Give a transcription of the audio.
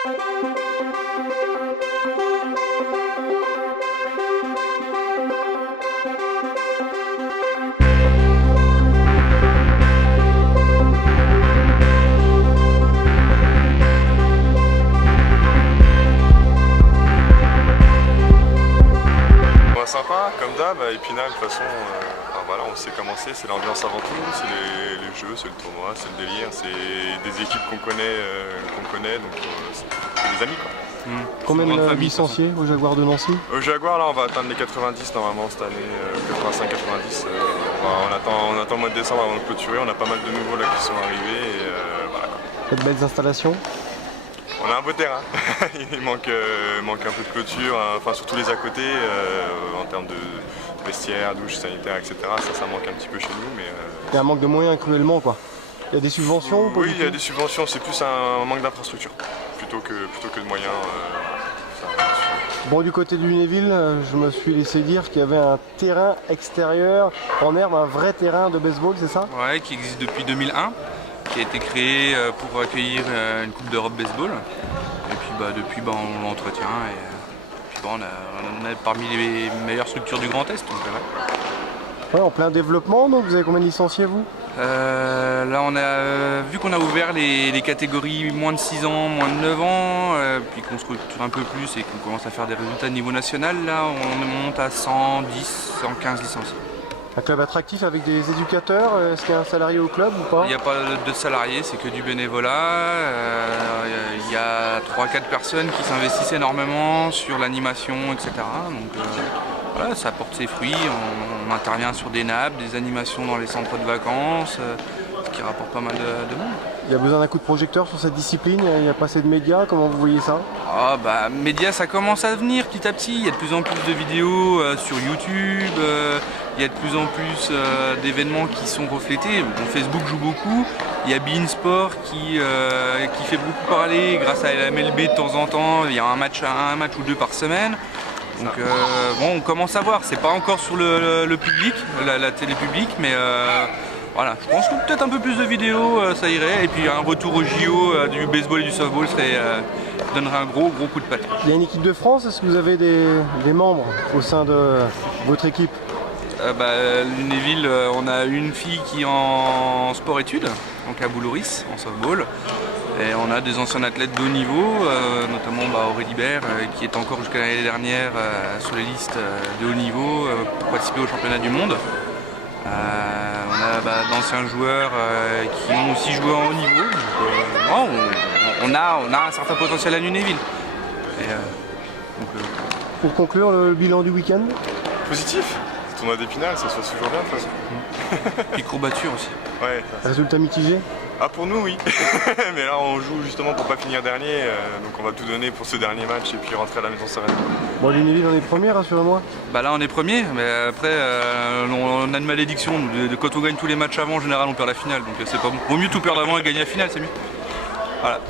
Sympa, comme d'hab, à Épinal, de toute façon, voilà, on sait comment c'est l'ambiance avant tout, c'est les jeux, c'est le tournoi, c'est le délire, c'est des équipes qu'on connaît, donc c'est des amis quoi. Combien de licenciés au Jaguar de Nancy? Au Jaguar, là, on va atteindre les 90 normalement cette année, 85-90. On attend le mois de décembre avant de clôturer, on a pas mal de nouveaux là qui sont arrivés et voilà quoi. Faites belles installations? On a un beau terrain, il manque un peu de clôture, enfin sur tous les à côté, en termes de vestiaires, douches, sanitaires, etc. Ça manque un petit peu chez nous. Mais, il y a un manque de moyens cruellement quoi. Il y a des subventions? Oui, il y a des subventions, c'est plus un manque d'infrastructure plutôt que de moyens. Bon, du côté de Lunéville, je me suis laissé dire qu'il y avait un terrain extérieur en herbe, un vrai terrain de baseball, c'est ça? Ouais, qui existe depuis 2001. Qui a été créé pour accueillir une Coupe d'Europe baseball. Et puis depuis on l'entretient et puis, on est parmi les meilleures structures du Grand Est. Donc, ouais, en plein développement, donc vous avez combien de licenciés vous? Là on a vu qu'on a ouvert les catégories moins de 6 ans, moins de 9 ans, puis qu'on structure un peu plus et qu'on commence à faire des résultats au niveau national, là on monte à 110, 115 licenciés. Un club attractif avec des éducateurs, est-ce qu'il y a un salarié au club ou pas? Il n'y a pas de salariés, c'est que du bénévolat. Il y a 3-4 personnes qui s'investissent énormément sur l'animation, etc. Donc voilà, ça porte ses fruits. On intervient sur des nappes, des animations dans les centres de vacances, ce qui rapporte pas mal de monde. Il y a besoin d'un coup de projecteur sur cette discipline, il n'y a pas assez de médias, comment vous voyez ça? Médias, ça commence à venir petit à petit, il y a de plus en plus de vidéos sur YouTube, il y a de plus en plus d'événements qui sont reflétés. Bon, Facebook joue beaucoup, il y a beIN Sport qui fait beaucoup parler grâce à la MLB de temps en temps, il y a un match ou deux par semaine. Donc bon, on commence à voir, c'est pas encore sur le public, la télé publique, mais voilà, je pense que peut-être un peu plus de vidéos, ça irait. Et puis un retour au JO du baseball et du softball donnerait un gros coup de patte. Il y a une équipe de France, est-ce que vous avez des membres au sein de votre équipe? Lunéville, on a une fille qui est en sport-études, donc à Boulouris, en softball. Et on a des anciens athlètes de haut niveau, notamment Aurélie Bert, qui est encore jusqu'à l'année dernière sur les listes de haut niveau pour participer au championnat du monde. On a d'anciens joueurs qui ont aussi joué en haut niveau. On a un certain potentiel à Lunéville. Pour conclure, le bilan du week-end? Positif. Le tournoi d'Épinal, ça se passe toujours bien de toute façon. Puis courbature aussi. Ouais. Résultat mitigé? Ah, pour nous oui. Mais là on joue justement pour pas finir dernier, donc on va tout donner pour ce dernier match et puis rentrer à la maison sereine. Bon, Lunéville on est premier, rassurez-moi. Là on est premier, mais après on a une malédiction. Quand on gagne tous les matchs avant, en général on perd la finale. Donc c'est pas bon. Vaut mieux tout perdre avant et gagner la finale, c'est mieux. Voilà.